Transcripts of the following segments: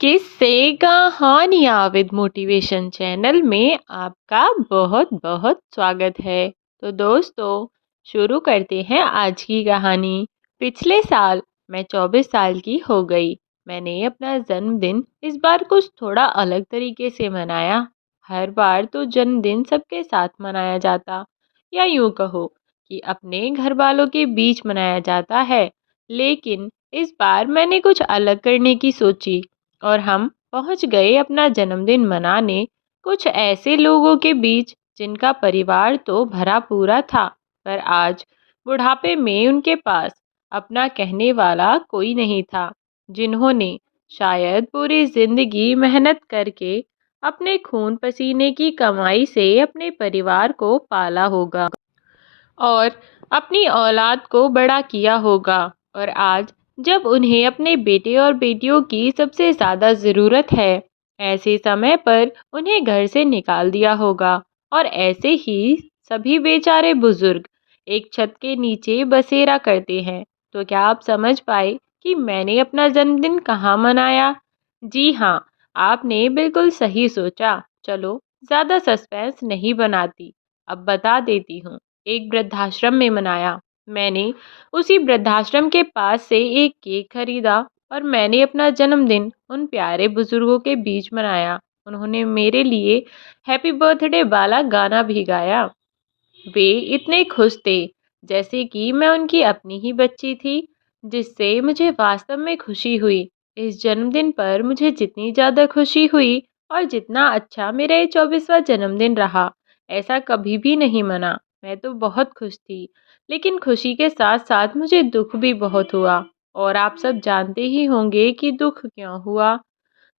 किससे कहानियाँ with motivation channel में आपका बहुत बहुत स्वागत है। तो दोस्तों, शुरू करते हैं आज की कहानी। पिछले साल मैं 24 साल की हो गई। मैंने अपना जन्मदिन इस बार कुछ थोड़ा अलग तरीके से मनाया। हर बार तो जन्मदिन सबके साथ मनाया जाता, या यूँ कहो कि अपने घर वालों के बीच मनाया जाता है। लेकिन इस बार मैंने कुछ अलग करने की सोची और हम पहुंच गए अपना जन्मदिन मनाने कुछ ऐसे लोगों के बीच जिनका परिवार तो भरा पूरा था, पर आज बुढ़ापे में उनके पास अपना कहने वाला कोई नहीं था। जिन्होंने शायद पूरी जिंदगी मेहनत करके अपने खून पसीने की कमाई से अपने परिवार को पाला होगा और अपनी औलाद को बड़ा किया होगा, और आज जब उन्हें अपने बेटे और बेटियों की सबसे ज़्यादा ज़रूरत है, ऐसे समय पर उन्हें घर से निकाल दिया होगा। और ऐसे ही सभी बेचारे बुजुर्ग एक छत के नीचे बसेरा करते हैं। तो क्या आप समझ पाए कि मैंने अपना जन्मदिन कहाँ मनाया? जी हाँ, आपने बिल्कुल सही सोचा। चलो, ज़्यादा सस्पेंस नहीं बनाती, अब बता देती हूँ। एक वृद्धाश्रम में मनाया। मैंने उसी वृद्धाश्रम के पास से एक केक खरीदा और मैंने अपना जन्मदिन उन प्यारे बुजुर्गों के बीच मनाया। उन्होंने मेरे लिए हैप्पी बर्थडे वाला गाना भी गाया। वे इतने खुश थे जैसे कि मैं उनकी अपनी ही बच्ची थी, जिससे मुझे वास्तव में खुशी हुई। इस जन्मदिन पर मुझे जितनी ज़्यादा खुशी हुई और जितना अच्छा मेरा ये 24वां जन्मदिन रहा, ऐसा कभी भी नहीं मना। मैं तो बहुत खुश थी, लेकिन खुशी के साथ साथ मुझे दुख भी बहुत हुआ। और आप सब जानते ही होंगे कि दुख क्यों हुआ।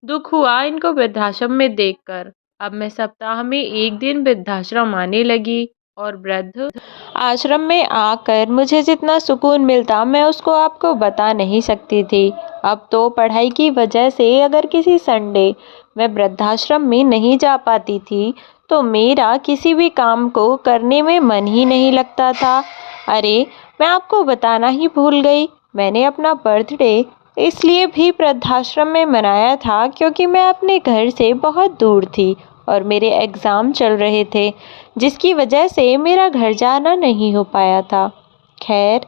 दुख हुआ इनको वृद्धाश्रम में देखकर। अब मैं सप्ताह में एक दिन वृद्धाश्रम आने लगी, और वृद्ध आश्रम में आकर मुझे जितना सुकून मिलता मैं उसको आपको बता नहीं सकती थी। अब तो पढ़ाई की वजह से अगर किसी संडे मैं वृद्धाश्रम में नहीं जा पाती थी तो मेरा किसी भी काम को करने में मन ही नहीं लगता था। अरे, मैं आपको बताना ही भूल गई, मैंने अपना बर्थडे इसलिए भी वृद्धाश्रम में मनाया था क्योंकि मैं अपने घर से बहुत दूर थी और मेरे एग्ज़ाम चल रहे थे, जिसकी वजह से मेरा घर जाना नहीं हो पाया था। खैर,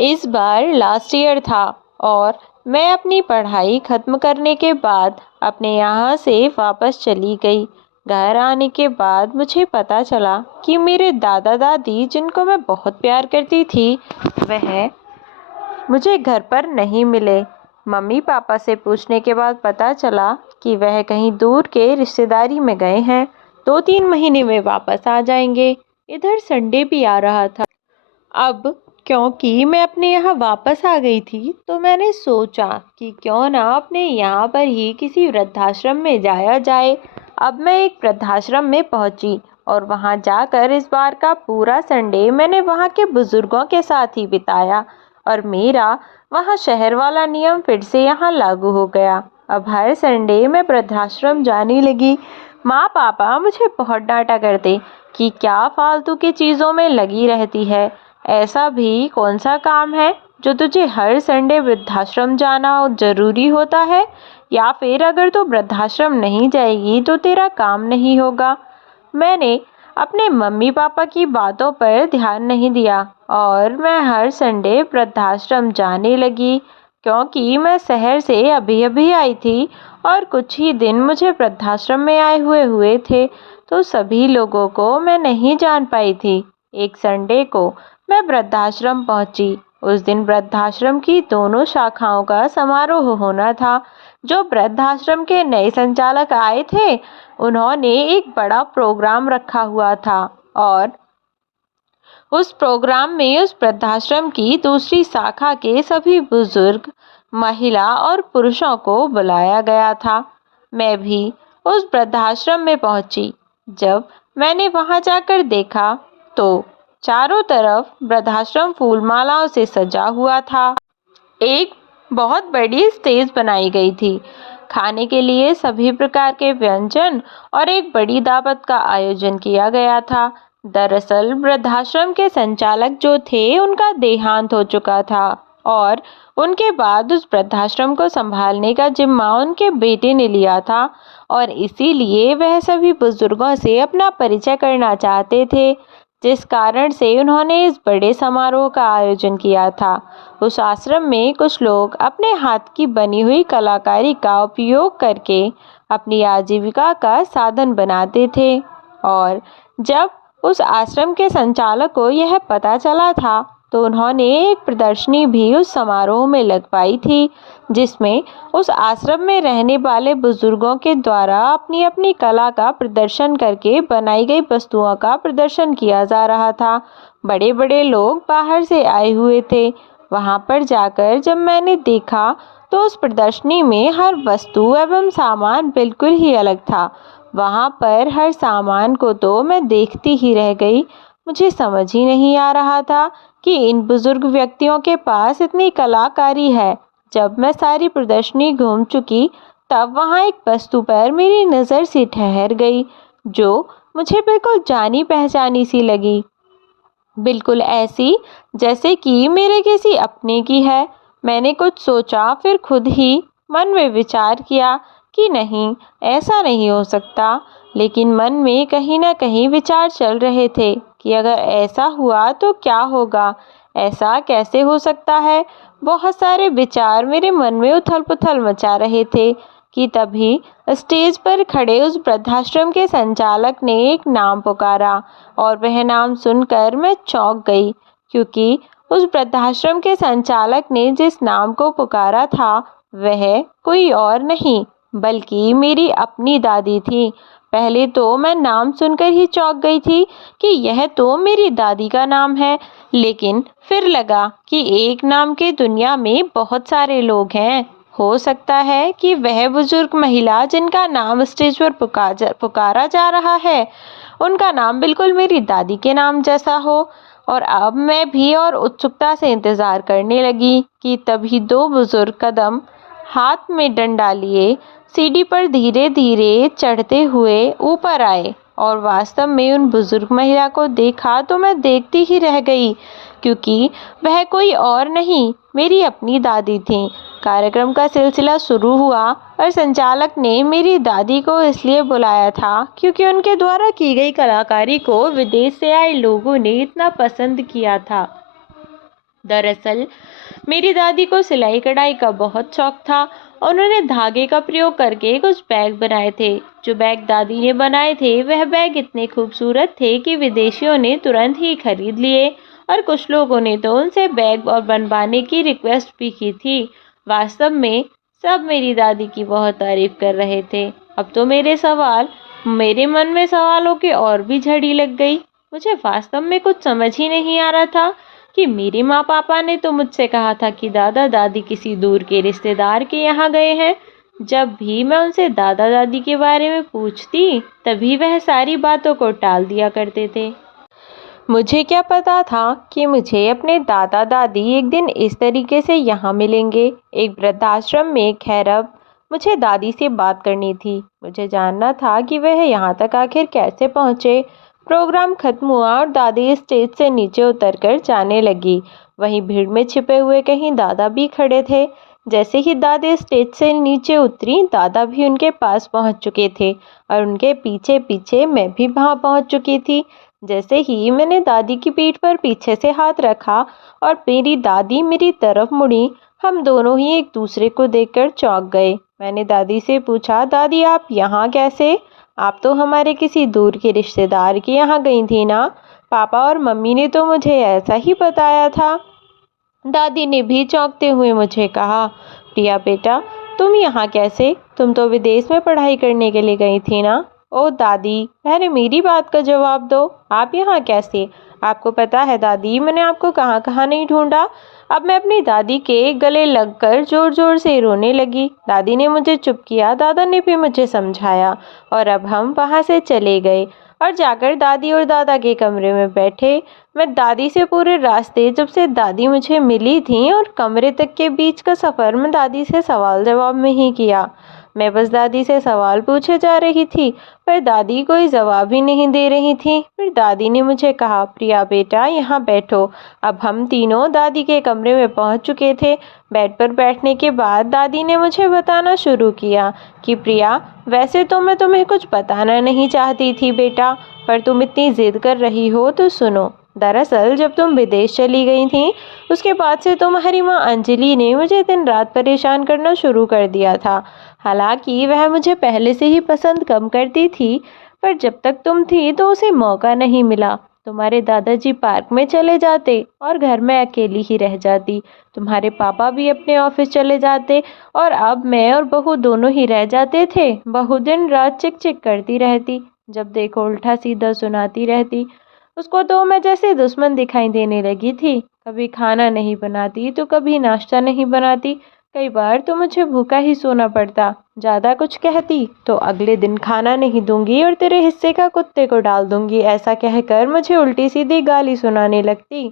इस बार लास्ट ईयर था और मैं अपनी पढ़ाई ख़त्म करने के बाद अपने यहाँ से वापस चली गई। घर आने के बाद मुझे पता चला कि मेरे दादा दादी, जिनको मैं बहुत प्यार करती थी, वह मुझे घर पर नहीं मिले। मम्मी पापा से पूछने के बाद पता चला कि वह कहीं दूर के रिश्तेदारी में गए हैं। 2-3 महीने में वापस आ जाएंगे। इधर संडे भी आ रहा था। अब क्योंकि मैं अपने यहाँ वापस आ गई थी तो मैंने सोचा कि क्यों ना अपने यहाँ पर ही किसी वृद्धाश्रम में जाया जाए। अब मैं एक वृद्धाश्रम में पहुँची और वहाँ जाकर इस बार का पूरा संडे मैंने वहाँ के बुज़ुर्गों के साथ ही बिताया, और मेरा वहाँ शहर वाला नियम फिर से यहाँ लागू हो गया। अब हर संडे मैं वृद्धाश्रम जाने लगी। माँ पापा मुझे बहुत डांटा करते कि क्या फालतू की चीज़ों में लगी रहती है। ऐसा भी कौन सा काम है जो तुझे हर संडे वृद्धाश्रम जाना जरूरी होता है, या फिर अगर तू वृद्धाश्रम नहीं जाएगी तो तेरा काम नहीं होगा। मैंने अपने मम्मी पापा की बातों पर ध्यान नहीं दिया और मैं हर संडे वृद्धाश्रम जाने लगी, क्योंकि मैं शहर से अभी अभी आई थी और कुछ ही दिन मुझे वृद्धाश्रम में आए हुए थे, तो सभी लोगों को मैं नहीं जान पाई थी। एक संडे को मैं वृद्धाश्रम पहुंची। उस दिन वृद्धाश्रम की दोनों शाखाओं का समारोह होना था। जो वृद्धाश्रम के नए संचालक आए थे, उन्होंने एक बड़ा प्रोग्राम रखा हुआ था, और उस प्रोग्राम में उस वृद्धाश्रम की दूसरी शाखा के सभी बुजुर्ग, महिला और पुरुषों को बुलाया गया था। मैं भी उस वृद्धाश्रम में पहुंची। जब मैंने वहां जाकर देखा तो चारों तरफ वृद्धाश्रम फूल मालाओं से सजा हुआ था। एक बहुत बड़ी स्टेज बनाई गई थी। खाने के लिए सभी प्रकार के व्यंजन और एक बड़ी दावत का आयोजन किया गया था। दरअसल वृद्धाश्रम के संचालक जो थे, उनका देहांत हो चुका था और उनके बाद उस वृद्धाश्रम को संभालने का जिम्मा उनके बेटे ने लिया था और इसीलिए वह सभी बुजुर्गों से अपना परिचय करना चाहते थे, जिस कारण से उन्होंने इस बड़े समारोह का आयोजन किया था। उस आश्रम में कुछ लोग अपने हाथ की बनी हुई कलाकारी का उपयोग करके अपनी आजीविका का साधन बनाते थे और जब उस आश्रम के संचालक को यह पता चला था तो उन्होंने एक प्रदर्शनी भी उस समारोह में लगवाई थी, जिसमें उस आश्रम में रहने वाले बुजुर्गों के द्वारा अपनी अपनी कला का प्रदर्शन करके बनाई गई वस्तुओं का प्रदर्शन किया जा रहा था। बड़े बड़े लोग बाहर से आए हुए थे। वहां पर जाकर जब मैंने देखा तो उस प्रदर्शनी में हर वस्तु एवं सामान बिल्कुल ही अलग था। वहां पर हर सामान को तो मैं देखती ही रह गई। मुझे समझ ही नहीं आ रहा था कि इन बुजुर्ग व्यक्तियों के पास इतनी कलाकारी है। जब मैं सारी प्रदर्शनी घूम चुकी तब वहां एक वस्तु पर मेरी नज़र सी ठहर गई जो मुझे बिल्कुल जानी पहचानी सी लगी, बिल्कुल ऐसी जैसे कि मेरे किसी अपने की है। मैंने कुछ सोचा, फिर खुद ही मन में विचार किया कि नहीं, ऐसा नहीं हो सकता। लेकिन मन में कहीं ना कहीं विचार चल रहे थे कि अगर ऐसा हुआ तो क्या होगा, ऐसा कैसे हो सकता है। बहुत सारे विचार मेरे मन में उथल पुथल मचा रहे थे कि तभी स्टेज पर खड़े उस वृद्धाश्रम के संचालक ने एक नाम पुकारा और वह नाम सुनकर मैं चौंक गई, क्योंकि उस वृद्धाश्रम के संचालक ने जिस नाम को पुकारा था वह कोई और नहीं बल्कि मेरी अपनी दादी थी। पहले तो मैं नाम सुनकर ही चौंक गई थी कि यह तो मेरी दादी का नाम है, लेकिन फिर लगा कि एक नाम के दुनिया में बहुत सारे लोग हैं। हो सकता है कि वह बुजुर्ग महिला जिनका नाम स्टेज पर पुकारा जा रहा है उनका नाम बिल्कुल मेरी दादी के नाम जैसा हो। और अब मैं भी और उत्सुकता से इंतजार करने लगी कि तभी दो बुजुर्ग कदम हाथ में डंडा लिए सीढ़ी पर धीरे धीरे चढ़ते हुए ऊपर आए और वास्तव में उन बुजुर्ग महिला को देखा तो मैं देखती ही रह गई, क्योंकि वह कोई और नहीं, मेरी अपनी दादी थी। कार्यक्रम का सिलसिला शुरू हुआ और संचालक ने मेरी दादी को इसलिए बुलाया था क्योंकि उनके द्वारा की गई कलाकारी को विदेश से आए लोगों ने इतना पसंद किया था। दरअसल मेरी दादी को सिलाई कढ़ाई का बहुत शौक था। उन्होंने धागे का प्रयोग करके कुछ बैग बनाए थे। जो बैग दादी ने बनाए थे वह बैग इतने खूबसूरत थे कि विदेशियों ने तुरंत ही खरीद लिए और कुछ लोगों ने तो उनसे बैग और बनवाने की रिक्वेस्ट भी की थी। वास्तव में सब मेरी दादी की बहुत तारीफ कर रहे थे। अब तो मेरे मन में सवालों की और भी झड़ी लग गई। मुझे वास्तव में कुछ समझ ही नहीं आ रहा था कि मेरे माँ पापा ने तो मुझसे कहा था कि दादा दादी किसी दूर के रिश्तेदार के यहाँ गए हैं। जब भी मैं उनसे दादा दादी के बारे में पूछती तभी वह सारी बातों को टाल दिया करते थे। मुझे क्या पता था कि मुझे अपने दादा दादी एक दिन इस तरीके से यहाँ मिलेंगे, एक वृद्धाश्रम में। खैर, अब मुझे दादी से बात करनी थी। मुझे जानना था कि वह यहाँ तक आखिर कैसे पहुँचे। प्रोग्राम खत्म हुआ और दादी स्टेज से नीचे उतरकर जाने लगी। वहीं भीड़ में छिपे हुए कहीं दादा भी खड़े थे। जैसे ही दादी स्टेज से नीचे उतरी, दादा भी उनके पास पहुंच चुके थे और उनके पीछे पीछे मैं भी वहां पहुंच चुकी थी। जैसे ही मैंने दादी की पीठ पर पीछे से हाथ रखा और मेरी दादी मेरी तरफ मुड़ी, हम दोनों ही एक दूसरे को देखकर चौंक गए। मैंने दादी से पूछा, दादी आप यहाँ कैसे? आप तो हमारे किसी दूर के रिश्तेदार के यहाँ गई थी ना? पापा और मम्मी ने तो मुझे ऐसा ही बताया था। दादी ने भी चौंकते हुए मुझे कहा, प्रिया बेटा तुम यहाँ कैसे? तुम तो विदेश में पढ़ाई करने के लिए गई थी ना? ओ दादी, पहले मेरी बात का जवाब दो, आप यहाँ कैसे? आपको पता है दादी, मैंने आपको कहाँ कहाँ नहीं ढूंढा। अब मैं अपनी दादी के गले लगकर जोर जोर से रोने लगी। दादी ने मुझे चुप किया, दादा ने भी मुझे समझाया और अब हम वहाँ से चले गए और जाकर दादी और दादा के कमरे में बैठे। मैं दादी से पूरे रास्ते, जब से दादी मुझे मिली थी और कमरे तक के बीच का सफ़र, मैं दादी से सवाल जवाब में ही किया। मैं बस दादी से सवाल पूछे जा रही थी, पर दादी कोई जवाब ही नहीं दे रही थी। फिर दादी ने मुझे कहा, प्रिया बेटा यहाँ बैठो। अब हम तीनों दादी के कमरे में पहुँच चुके थे। बेड पर बैठने के बाद दादी ने मुझे बताना शुरू किया कि प्रिया, वैसे तो मैं तुम्हें कुछ बताना नहीं चाहती थी बेटा, पर तुम इतनी जिद कर रही हो तो सुनो। दरअसल जब तुम विदेश चली गई थी, उसके बाद से तुम्हारी माँ अंजलि ने मुझे दिन रात परेशान करना शुरू कर दिया था। हालांकि वह मुझे पहले से ही पसंद कम करती थी, पर जब तक तुम थी तो उसे मौका नहीं मिला। तुम्हारे दादाजी पार्क में चले जाते और घर में अकेली ही रह जाती। तुम्हारे पापा भी अपने ऑफिस चले जाते और अब मैं और बहू दोनों ही रह जाते थे। बहू दिन रात चिक चिक करती रहती, जब देखो उल्टा सीधा सुनाती रहती। उसको तो मैं जैसे दुश्मन दिखाई देने लगी थी। कभी खाना नहीं बनाती तो कभी नाश्ता नहीं बनाती। कई बार तो मुझे भूखा ही सोना पड़ता। ज़्यादा कुछ कहती तो अगले दिन खाना नहीं दूंगी और तेरे हिस्से का कुत्ते को डाल दूंगी, ऐसा कहकर मुझे उल्टी सीधी गाली सुनाने लगती।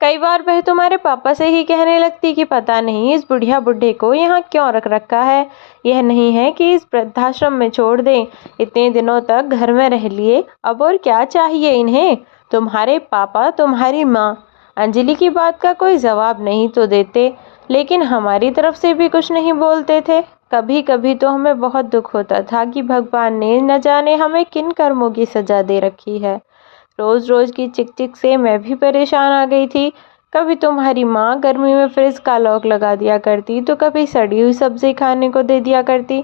कई बार वह तुम्हारे पापा से ही कहने लगती कि पता नहीं इस बुढ़िया बुढ़े को यहाँ क्यों रख रखा है। यह नहीं है कि इस वृद्धाश्रम में छोड़ दें। इतने दिनों तक घर में रह लिए, अब और क्या चाहिए इन्हें। तुम्हारे पापा, तुम्हारी माँ अंजलि की बात का कोई जवाब नहीं तो देते, लेकिन हमारी तरफ से भी कुछ नहीं बोलते थे। कभी कभी तो हमें बहुत दुख होता था कि भगवान ने न जाने हमें किन कर्मों की सजा दे रखी है। रोज रोज की चिक चिक से मैं भी परेशान आ गई थी। कभी तुम्हारी माँ गर्मी में फ्रिज का लॉक लगा दिया करती तो कभी सड़ी हुई सब्जी खाने को दे दिया करती।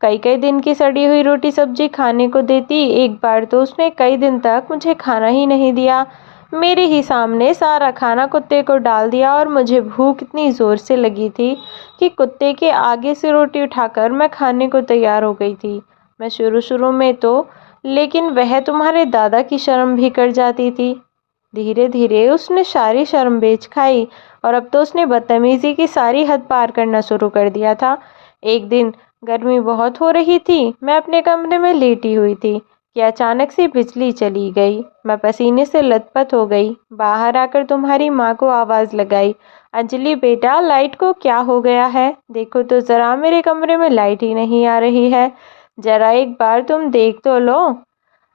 कई कई दिन की सड़ी हुई रोटी सब्जी खाने को देती। एक बार तो उसने कई दिन तक मुझे खाना ही नहीं दिया। मेरे ही सामने सारा खाना कुत्ते को डाल दिया और मुझे भूख इतनी ज़ोर से लगी थी कि कुत्ते के आगे से रोटी उठाकर मैं खाने को तैयार हो गई थी। मैं शुरू शुरू में तो, लेकिन वह तुम्हारे दादा की शर्म भी कर जाती थी। धीरे धीरे उसने सारी शर्म बेच खाई और अब तो उसने बदतमीजी की सारी हद पार करना शुरू कर दिया था। एक दिन गर्मी बहुत हो रही थी, मैं अपने कमरे में लेटी हुई थी कि अचानक से बिजली चली गई। मैं पसीने से लथपथ हो गई। बाहर आकर तुम्हारी माँ को आवाज़ लगाई, अंजलि बेटा, लाइट को क्या हो गया है? देखो तो ज़रा, मेरे कमरे में लाइट ही नहीं आ रही है। ज़रा एक बार तुम देख तो लो।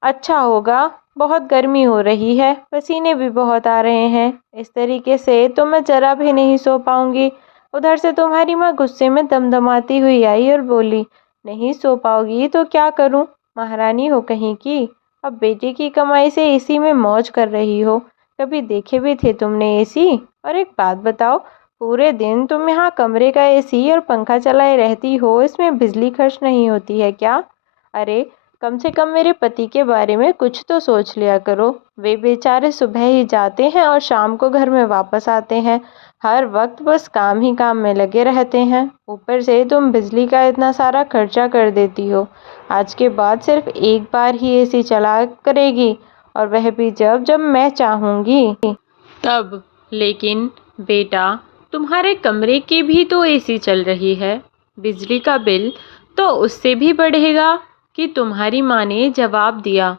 अच्छा होगा, बहुत गर्मी हो रही है, पसीने भी बहुत आ रहे हैं। इस तरीके से तो मैं ज़रा भी नहीं सो पाऊंगी। उधर से तुम्हारी माँ गुस्से में दमदमाती हुई आई और बोली, नहीं सो पाओगी तो क्या करूं? महारानी हो कहीं की। अब बेटे की कमाई से एसी में मौज कर रही हो। कभी देखे भी थे तुमने एसी? और एक बात बताओ, पूरे दिन तुम यहाँ कमरे का एसी और पंखा चलाए रहती हो, इसमें बिजली खर्च नहीं होती है क्या? अरे, कम से कम मेरे पति के बारे में कुछ तो सोच लिया करो। वे बेचारे सुबह ही जाते हैं और शाम को घर में वापस आते हैं। हर वक्त बस काम ही काम में लगे रहते हैं। ऊपर से तुम बिजली का इतना सारा खर्चा कर देती हो। आज के बाद सिर्फ एक बार ही एसी चला करेगी, और वह भी जब जब मैं चाहूँगी तब। लेकिन बेटा, तुम्हारे कमरे की भी तो एसी चल रही है। बिजली का बिल तो उससे भी बढ़ेगा। कि तुम्हारी माँ ने जवाब दिया,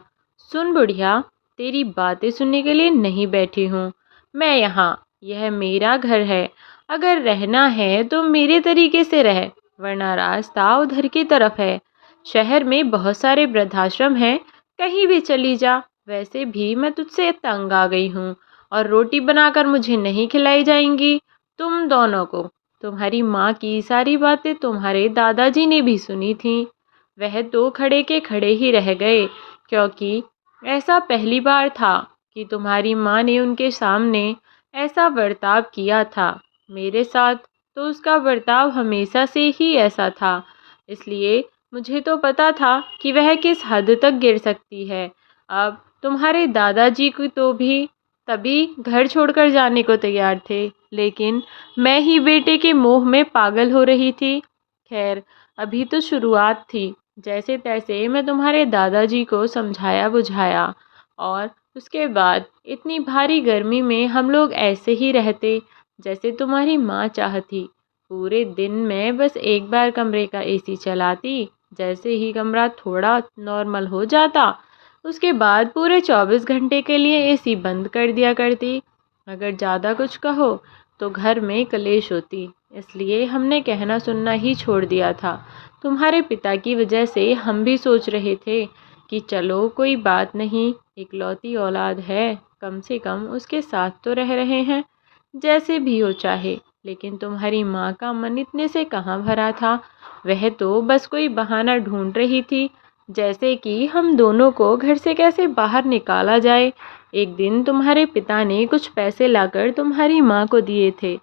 सुन बुढ़िया, तेरी बातें सुनने के लिए नहीं बैठी हूँ मैं यहाँ। यह मेरा घर है। अगर रहना है तो मेरे तरीके से रह, वरना रास्ता उधर की तरफ है। शहर में बहुत सारे वृद्धाश्रम हैं, कहीं भी चली जा। वैसे भी मैं तुझसे तंग आ गई हूँ और रोटी बनाकर मुझे नहीं खिलाई जाएंगी तुम दोनों को। तुम्हारी माँ की सारी बातें तुम्हारे दादाजी ने भी सुनी थी। वह तो खड़े के खड़े ही रह गए, क्योंकि ऐसा पहली बार था कि तुम्हारी माँ ने उनके सामने ऐसा बर्ताव किया था। मेरे साथ तो उसका बर्ताव हमेशा से ही ऐसा था, इसलिए मुझे तो पता था कि वह किस हद तक गिर सकती है। अब तुम्हारे दादाजी को तो भी तभी घर छोड़कर जाने को तैयार थे, लेकिन मैं ही बेटे के मोह में पागल हो रही थी। खैर, अभी तो शुरुआत थी। जैसे तैसे मैं तुम्हारे दादाजी को समझाया बुझाया, और उसके बाद इतनी भारी गर्मी में हम लोग ऐसे ही रहते जैसे तुम्हारी माँ चाहती। पूरे दिन में बस एक बार कमरे का एसी चलाती। जैसे ही कमरा थोड़ा नॉर्मल हो जाता, उसके बाद पूरे 24 घंटे के लिए एसी बंद कर दिया करती। अगर ज़्यादा कुछ कहो तो घर में कलेश होती, इसलिए हमने कहना सुनना ही छोड़ दिया था। तुम्हारे पिता की वजह से हम भी सोच रहे थे कि चलो कोई बात नहीं, इकलौती औलाद है, कम से कम उसके साथ तो रह रहे हैं, जैसे भी हो चाहे। लेकिन तुम्हारी माँ का मन इतने से कहाँ भरा था, वह तो बस कोई बहाना ढूंढ रही थी, जैसे कि हम दोनों को घर से कैसे बाहर निकाला जाए। एक दिन तुम्हारे पिता ने कुछ पैसे लाकर तुम्हारी माँ को दिए थे।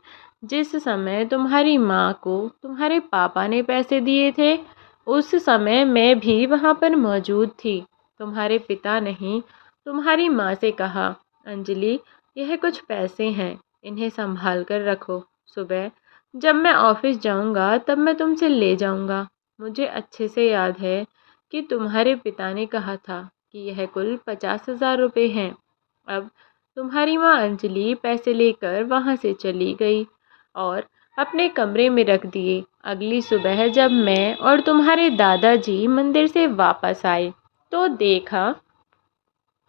जिस समय तुम्हारी माँ को तुम्हारे पापा ने पैसे दिए थे, उस समय मैं भी वहाँ पर मौजूद थी। तुम्हारे पिता ने तुम्हारी माँ से कहा, अंजलि, यह कुछ पैसे हैं, इन्हें संभाल कर रखो। सुबह जब मैं ऑफिस जाऊंगा तब मैं तुमसे ले जाऊंगा। मुझे अच्छे से याद है कि तुम्हारे पिता ने कहा था कि यह कुल 50,000 रुपये हैं। अब तुम्हारी माँ अंजलि पैसे लेकर वहाँ से चली गई और अपने कमरे में रख दिए। अगली सुबह जब मैं और तुम्हारे दादाजी मंदिर से वापस आए तो देखा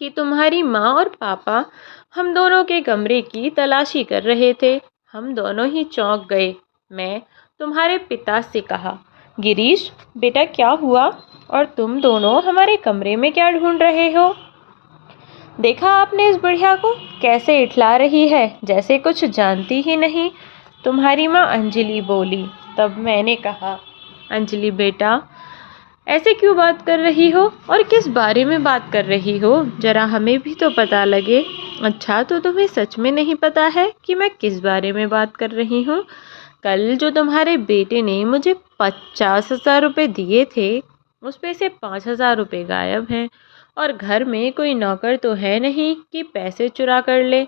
कि तुम्हारी माँ और पापा हम दोनों के कमरे की तलाशी कर रहे थे। हम दोनों ही चौंक गए। मैं तुम्हारे पिता से कहा, गिरीश बेटा क्या हुआ, और तुम दोनों हमारे कमरे में क्या ढूंढ रहे हो? देखा आपने इस बुढ़िया को कैसे इठला रही है, जैसे कुछ जानती ही नहीं। तुम्हारी माँ अंजलि बोली। तब मैंने कहा, अंजलि बेटा ऐसे क्यों बात कर रही हो और किस बारे में बात कर रही हो, जरा हमें भी तो पता लगे। अच्छा तो तुम्हें सच में नहीं पता है कि मैं किस बारे में बात कर रही हूँ? कल जो तुम्हारे बेटे ने मुझे 50,000 रुपये दिए थे, उसमें से 5,000 रुपये गायब हैं और घर में कोई नौकर तो है नहीं कि पैसे चुरा कर ले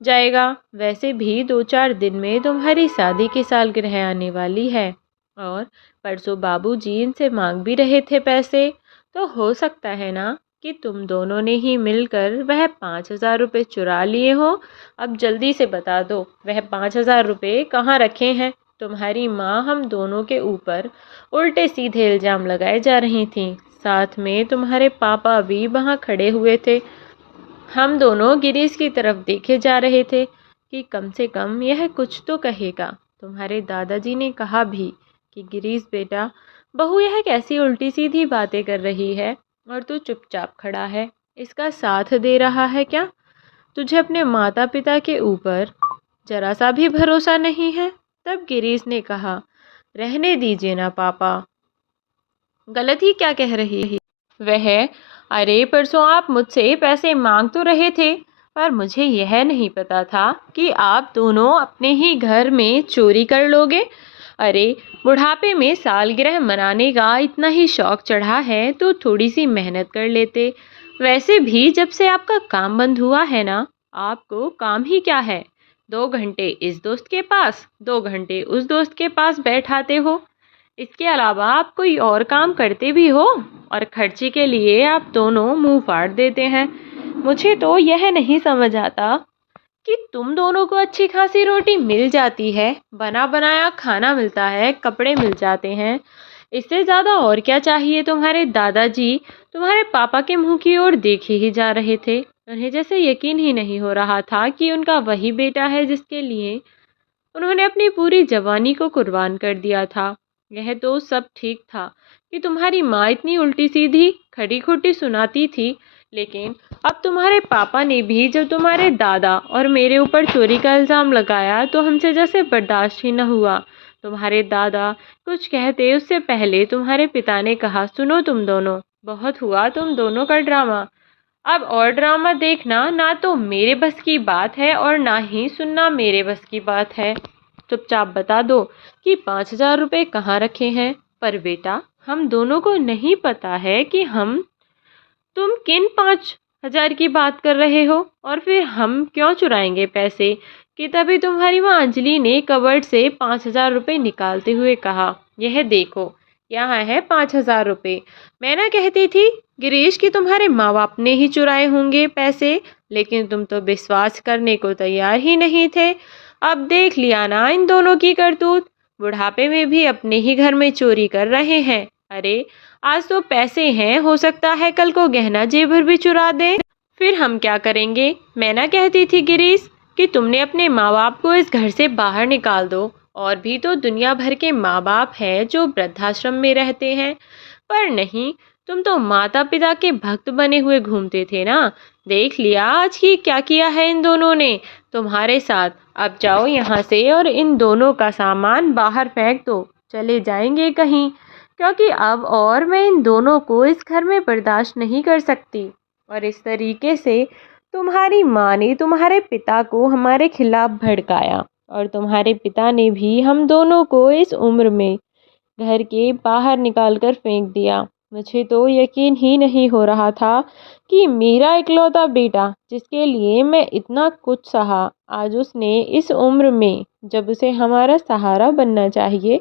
जाएगा। वैसे भी 2-4 दिन में तुम्हारी शादी की सालगिरह आने वाली है और परसों बाबूजी इनसे मांग भी रहे थे पैसे, तो हो सकता है ना कि तुम दोनों ने ही मिलकर वह 5,000 रुपये चुरा लिए हो। अब जल्दी से बता दो, वह 5,000 रुपये कहाँ रखे हैं? तुम्हारी माँ हम दोनों के ऊपर उल्टे सीधे इल्ज़ाम लगाए जा रही थी। साथ में तुम्हारे पापा भी वहाँ खड़े हुए थे। हम दोनों गिरीश की तरफ देखे जा रहे थे कि कम से कम यह कुछ तो कहेगा। तुम्हारे दादाजी ने कहा भी कि गिरीश बेटा, बहू यह कैसी उल्टी सीधी बातें कर रही है और तू चुपचाप खड़ा है, इसका साथ दे रहा है क्या? तुझे अपने माता पिता के ऊपर जरा सा भी भरोसा नहीं है? तब गिरीश ने कहा, रहने दीजिए ना पापा, गलत ही क्या कह रही है वह। अरे परसों आप मुझसे पैसे मांग तो रहे थे, पर मुझे यह नहीं पता था कि आप दोनों अपने ही घर में चोरी कर लोगे। अरे बुढ़ापे में सालगिरह मनाने का इतना ही शौक चढ़ा है तो थोड़ी सी मेहनत कर लेते। वैसे भी जब से आपका काम बंद हुआ है ना, आपको काम ही क्या है? 2 घंटे इस दोस्त के पास, 2 घंटे उस दोस्त के पास बैठाते हो। इसके अलावा आप कोई और काम करते भी हो और खर्चे के लिए आप दोनों मुंह फाड़ देते हैं। मुझे तो यह नहीं समझ आता कि तुम दोनों को अच्छी खासी रोटी मिल जाती है, बना बनाया खाना मिलता है, कपड़े मिल जाते हैं, इससे ज़्यादा और क्या चाहिए? तुम्हारे दादाजी तुम्हारे पापा के मुंह की ओर देखे ही जा रहे थे। उन्हें जैसे यकीन ही नहीं हो रहा था कि उनका वही बेटा है जिसके लिए उन्होंने अपनी पूरी जवानी को कुर्बान कर दिया था। यह तो सब ठीक था कि तुम्हारी माँ इतनी उल्टी सीधी खड़ी खोटी सुनाती थी, लेकिन अब तुम्हारे पापा ने भी जब तुम्हारे दादा और मेरे ऊपर चोरी का इल्ज़ाम लगाया तो हमसे जैसे बर्दाश्त ही न हुआ। तुम्हारे दादा कुछ कहते उससे पहले तुम्हारे पिता ने कहा, सुनो तुम दोनों, बहुत हुआ तुम दोनों का ड्रामा। अब और ड्रामा देखना ना तो मेरे बस की बात है और ना ही सुनना मेरे बस की बात है। चुपचाप बता दो कि 5,000 रुपये कहाँ रखे हैं। पर बेटा, हम दोनों को नहीं पता है कि तुम किन 5,000 की बात कर रहे हो और फिर हम क्यों चुराएंगे पैसे। कि तभी तुम्हारी माँ अंजलि ने कबर्ड से 5,000 रुपये निकालते हुए कहा, यह देखो, यहाँ है 5,000 रुपये। मैं ना कहती थी गिरीश कि तुम्हारे माँ बाप ने ही चुराए होंगे पैसे, लेकिन तुम तो विश्वास करने को तैयार ही नहीं थे। अब देख लिया ना इन दोनों की करतूत, बुढ़ापे में भी अपने ही घर में चोरी कर रहे हैं। अरे आज तो पैसे हैं, हो सकता है कल को गहना जेवर भी चुरा दें, फिर हम क्या करेंगे? मैं ना कहती थी गिरीश कि तुमने अपने माँ बाप को इस घर से बाहर निकाल दो। और भी तो दुनिया भर के माँ बाप हैं जो वृद्धाश्रम में रहते हैं, पर नहीं, तुम तो माता पिता के भक्त बने हुए घूमते थे ना। देख लिया आज की क्या किया है इन दोनों ने तुम्हारे साथ। अब जाओ यहाँ से और इन दोनों का सामान बाहर फेंक दो, चले जाएंगे कहीं, क्योंकि अब और मैं इन दोनों को इस घर में बर्दाश्त नहीं कर सकती। और इस तरीके से तुम्हारी माँ ने तुम्हारे पिता को हमारे खिलाफ भड़काया, और तुम्हारे पिता ने भी हम दोनों को इस उम्र में घर के बाहर निकाल कर फेंक दिया। मुझे तो यकीन ही नहीं हो रहा था कि मेरा इकलौता बेटा, जिसके लिए मैं इतना कुछ सहा, आज उसने इस उम्र में, जब उसे हमारा सहारा बनना चाहिए,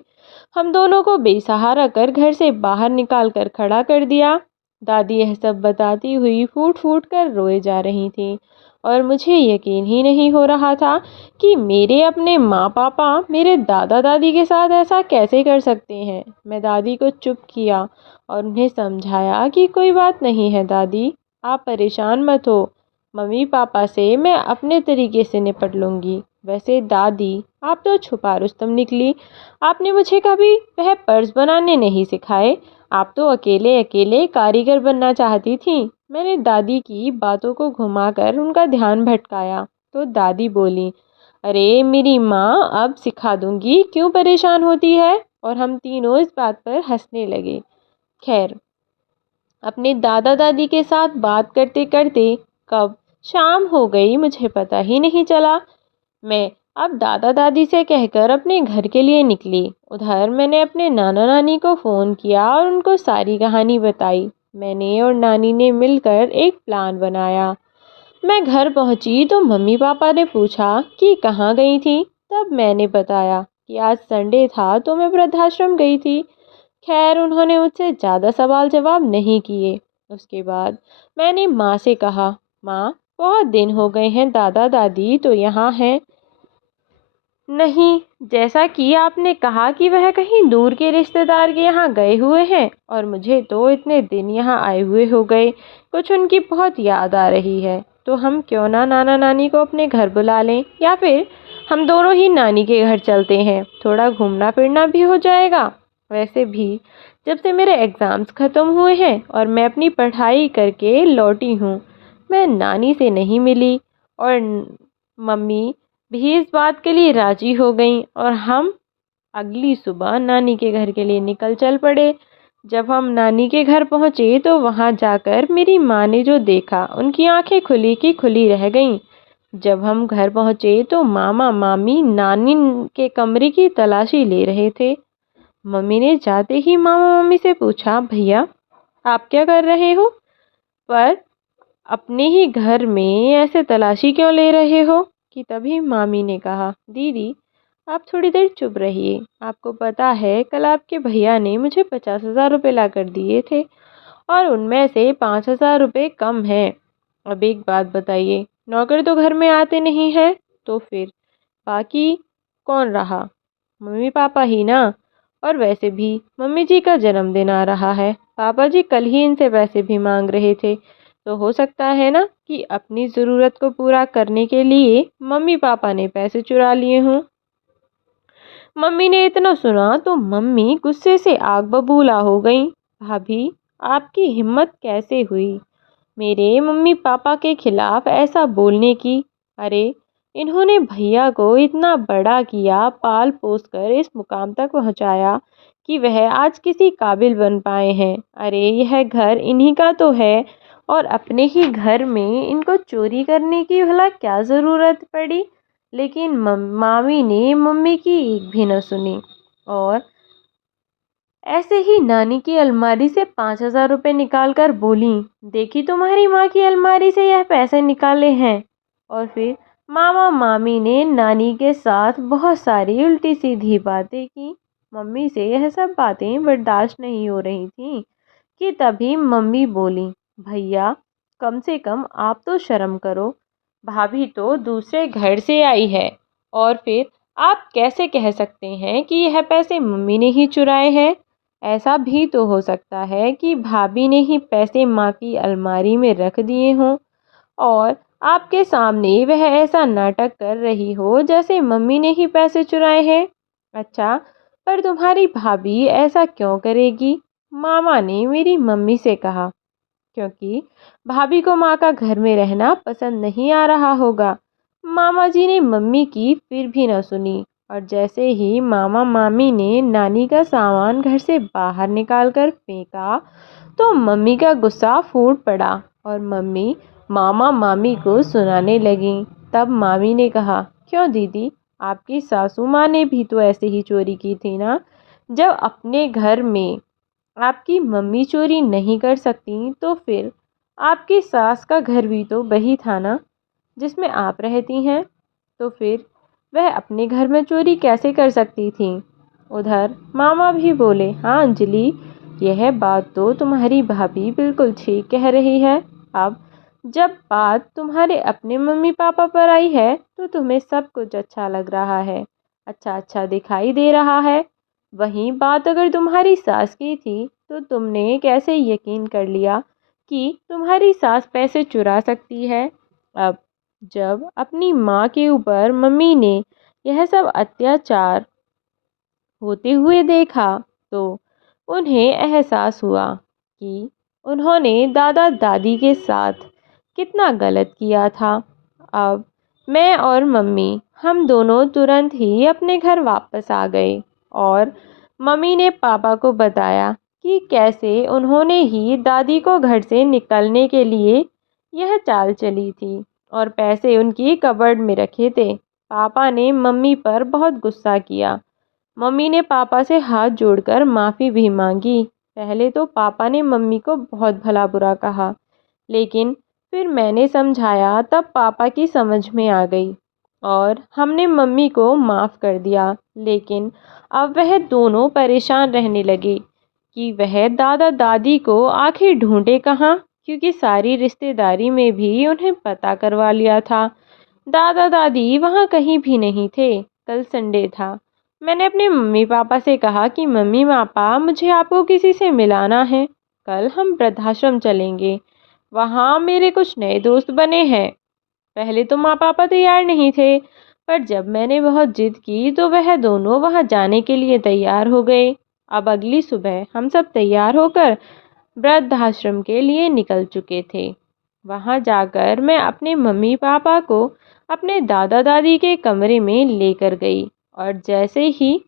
हम दोनों को बेसहारा कर घर से बाहर निकाल कर खड़ा कर दिया। दादी यह सब बताती हुई फूट फूट कर रोए जा रही थी, और मुझे यकीन ही नहीं हो रहा था कि मेरे अपने माँ पापा मेरे दादा दादी के साथ ऐसा कैसे कर सकते हैं। मैं दादी को चुप किया और उन्हें समझाया कि कोई बात नहीं है दादी, आप परेशान मत हो, मम्मी पापा से मैं अपने तरीके से निपट लूँगी। वैसे दादी, आप तो छुपा रुस्तम निकली, आपने मुझे कभी वह पर्स बनाने नहीं सिखाए, आप तो अकेले अकेले कारीगर बनना चाहती थी। मैंने दादी की बातों को घुमाकर उनका ध्यान भटकाया तो दादी बोली, अरे मेरी माँ, अब सिखा दूंगी, क्यों परेशान होती है। और हम तीनों इस बात पर हंसने लगे। खैर, अपने दादा दादी के साथ बात करते करते कब शाम हो गई मुझे पता ही नहीं चला। मैं अब दादा दादी से कहकर अपने घर के लिए निकली। उधर मैंने अपने नाना नानी को फ़ोन किया और उनको सारी कहानी बताई। मैंने और नानी ने मिलकर एक प्लान बनाया। मैं घर पहुंची तो मम्मी पापा ने पूछा कि कहाँ गई थी। तब मैंने बताया कि आज संडे था तो मैं वृद्धाश्रम गई थी। खैर, उन्होंने मुझसे ज़्यादा सवाल जवाब नहीं किए। उसके बाद मैंने माँ से कहा, माँ, बहुत दिन हो गए हैं, दादा दादी तो यहाँ हैं नहीं। जैसा कि आपने कहा कि वह कहीं दूर के रिश्तेदार के यहाँ गए हुए हैं, और मुझे तो इतने दिन यहाँ आए हुए हो गए, कुछ उनकी बहुत याद आ रही है। तो हम क्यों ना नाना नानी को अपने घर बुला लें, या फिर हम दोनों ही नानी के घर चलते हैं, थोड़ा घूमना फिरना भी हो जाएगा। वैसे भी जब से मेरे एग्ज़ाम्स ख़त्म हुए हैं और मैं अपनी पढ़ाई करके लौटी हूँ, मैं नानी से नहीं मिली, और मम्मी भी इस बात के लिए राजी हो गई, और हम अगली सुबह नानी के घर के लिए निकल चल पड़े। जब हम नानी के घर पहुँचे तो वहाँ जाकर मेरी माँ ने जो देखा, उनकी आंखें खुली की खुली रह गईं। जब हम घर पहुँचे तो मामा मामी नानी के कमरे की तलाशी ले रहे थे। मम्मी ने जाते ही मामा मामी से पूछा, भैया आप क्या कर रहे हो, पर अपने ही घर में ऐसे तलाशी क्यों ले रहे हो। कि तभी मामी ने कहा, दीदी आप थोड़ी देर चुप रहिए, आपको पता है कल आपके भैया ने मुझे 50,000 रुपये ला कर दिए थे, और उनमें से 5,000 रुपये कम हैं। अब एक बात बताइए, नौकर तो घर में आते नहीं हैं, तो फिर बाकी कौन रहा, मम्मी पापा ही ना। और वैसे भी मम्मी जी का जन्मदिन आ रहा है, पापा जी कल ही इनसे पैसे भी मांग रहे थे, तो हो सकता है ना कि अपनी ज़रूरत को पूरा करने के लिए मम्मी पापा ने पैसे चुरा लिए हों। मम्मी ने इतना सुना तो मम्मी गुस्से से आग बबूला हो गई। भाभी, आपकी हिम्मत कैसे हुई मेरे मम्मी पापा के खिलाफ ऐसा बोलने की। अरे, इन्होंने भैया को इतना बड़ा किया, पाल पोस कर इस मुकाम तक पहुंचाया कि वह आज किसी काबिल बन पाए हैं। अरे, यह घर इन्हीं का तो है, और अपने ही घर में इनको चोरी करने की भला क्या ज़रूरत पड़ी। लेकिन मामी ने मम्मी की एक भी न सुनी, और ऐसे ही नानी की अलमारी से 5,000 रुपये निकाल कर बोली, देखी तुम्हारी माँ की अलमारी से यह पैसे निकाले हैं। और फिर मामा मामी ने नानी के साथ बहुत सारी उल्टी सीधी बातें की। मम्मी से यह सब बातें बर्दाश्त नहीं हो रही थी कि तभी मम्मी बोली, भैया कम से कम आप तो शर्म करो, भाभी तो दूसरे घर से आई है, और फिर आप कैसे कह सकते हैं कि यह पैसे मम्मी ने ही चुराए हैं। ऐसा भी तो हो सकता है कि भाभी ने ही पैसे माँ की अलमारी में रख दिए हों, और आपके सामने वह ऐसा नाटक कर रही हो जैसे मम्मी ने ही पैसे चुराए हैं। अच्छा, पर तुम्हारी भाभी ऐसा क्यों करेगी? मामा ने मेरी मम्मी से कहा। क्योंकि भाभी को माँ का घर में रहना पसंद नहीं आ रहा होगा। मामा जी ने मम्मी की फिर भी न सुनी, और जैसे ही मामा मामी ने नानी का सामान घर से बाहर निकाल कर फेंका तो मम्मी का गुस्सा फूट पड़ा और मम्मी मामा मामी को सुनाने लगी। तब मामी ने कहा, क्यों दीदी, आपकी सासू माँ ने भी तो ऐसे ही चोरी की थी ना। जब अपने घर में आपकी मम्मी चोरी नहीं कर सकती तो फिर आपकी सास का घर भी तो वही था ना जिसमें आप रहती हैं। तो फिर वह अपने घर में चोरी कैसे कर सकती थी? उधर मामा भी बोले, हाँ अंजलि, यह बात तो तुम्हारी भाभी बिल्कुल ठीक कह रही है। अब जब बात तुम्हारे अपने मम्मी पापा पर आई है तो तुम्हें सब कुछ अच्छा लग रहा है, अच्छा अच्छा दिखाई दे रहा है। वहीं बात अगर तुम्हारी सास की थी तो तुमने कैसे यकीन कर लिया कि तुम्हारी सास पैसे चुरा सकती है? अब जब अपनी माँ के ऊपर मम्मी ने यह सब अत्याचार होते हुए देखा तो उन्हें एहसास हुआ कि उन्होंने दादा दादी के साथ कितना गलत किया था। अब मैं और मम्मी हम दोनों तुरंत ही अपने घर वापस आ गए और मम्मी ने पापा को बताया कि कैसे उन्होंने ही दादी को घर से निकलने के लिए यह चाल चली थी और पैसे उनकी कबर्ड में रखे थे। पापा ने मम्मी पर बहुत गुस्सा किया। मम्मी ने पापा से हाथ जोड़कर माफ़ी भी मांगी। पहले तो पापा ने मम्मी को बहुत भला बुरा कहा, लेकिन फिर मैंने समझाया तब पापा की समझ में आ गई और हमने मम्मी को माफ़ कर दिया। लेकिन अब वह दोनों परेशान रहने लगे कि वह दादा दादी को आखिर ढूंढे कहाँ, क्योंकि सारी रिश्तेदारी में भी उन्हें पता करवा लिया था। दादा दादी वहाँ कहीं भी नहीं थे। कल संडे था। मैंने अपने मम्मी पापा से कहा कि मम्मी पापा, मुझे आपको किसी से मिलाना है। कल हम वृद्धाश्रम चलेंगे, वहाँ मेरे कुछ नए दोस्त बने हैं। पहले तो माँ पापा तैयार नहीं थे, पर जब मैंने बहुत जिद की तो वह दोनों वहाँ जाने के लिए तैयार हो गए। अब अगली सुबह हम सब तैयार होकर वृद्धाश्रम के लिए निकल चुके थे। वहाँ जाकर मैं अपने मम्मी पापा को अपने दादा दादी के कमरे में लेकर गई और जैसे ही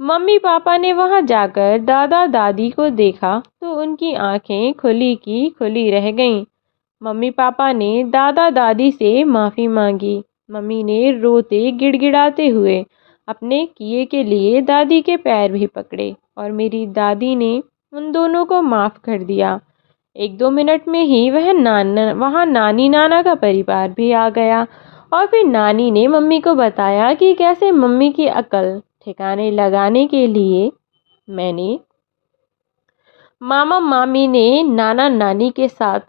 मम्मी पापा ने वहाँ जाकर दादा दादी को देखा तो उनकी आंखें खुली की खुली रह गईं। मम्मी पापा ने दादा दादी से माफ़ी मांगी। मम्मी ने रोते गिड़गिड़ाते हुए अपने किए के लिए दादी के पैर भी पकड़े और मेरी दादी ने उन दोनों को माफ़ कर दिया। 1-2 मिनट में ही वहाँ नानी नाना का परिवार भी आ गया और फिर नानी ने मम्मी को बताया कि कैसे मम्मी की अकल ठिकाने लगाने के लिए मैंने मामा मामी ने नाना नानी के साथ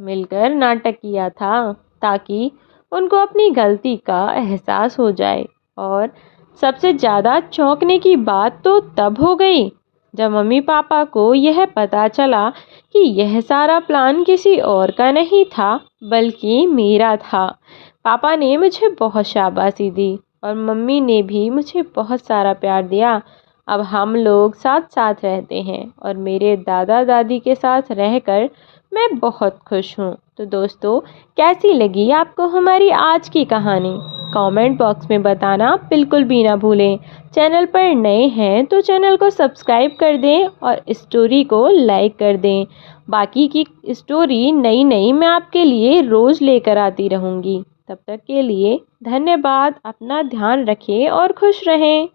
मिलकर नाटक किया था ताकि उनको अपनी गलती का एहसास हो जाए। और सबसे ज़्यादा चौंकने की बात तो तब हो गई जब मम्मी पापा को यह पता चला कि यह सारा प्लान किसी और का नहीं था बल्कि मेरा था। पापा ने मुझे बहुत शाबाशी दी और मम्मी ने भी मुझे बहुत सारा प्यार दिया। अब हम लोग साथ साथ रहते हैं और मेरे दादा दादी के साथ रहकर मैं बहुत खुश हूँ। तो दोस्तों, कैसी लगी आपको हमारी आज की कहानी? कमेंट बॉक्स में बताना बिल्कुल भी ना भूलें। चैनल पर नए हैं तो चैनल को सब्सक्राइब कर दें और स्टोरी को लाइक कर दें। बाकी की स्टोरी नई नई मैं आपके लिए रोज़ लेकर आती रहूँगी। तब तक के लिए धन्यवाद। अपना ध्यान रखें और खुश रहें।